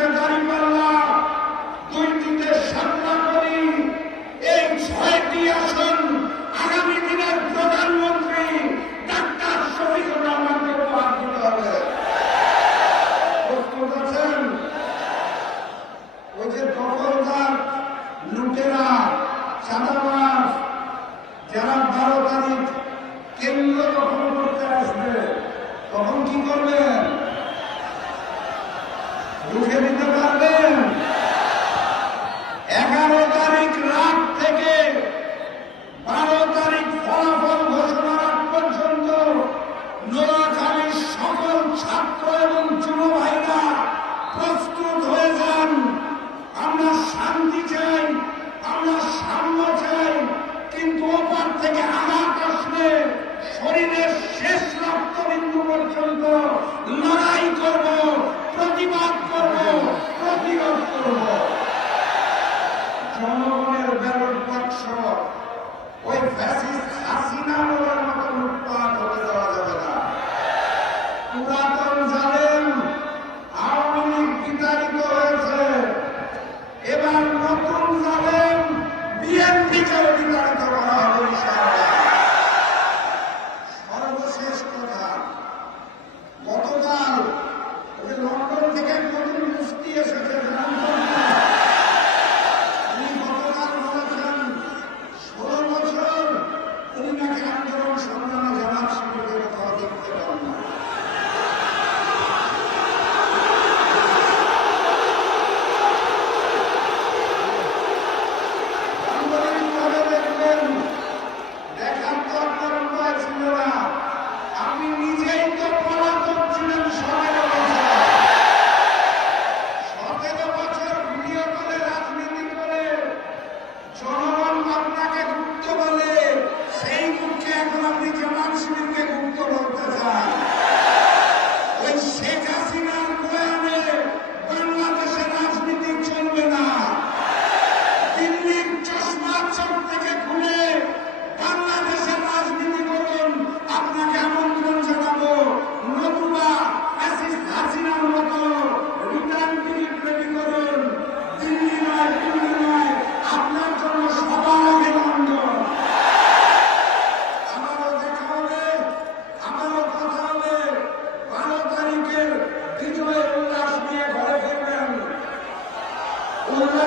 চারটিতে দাঁড়িপাল্লা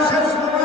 সাথে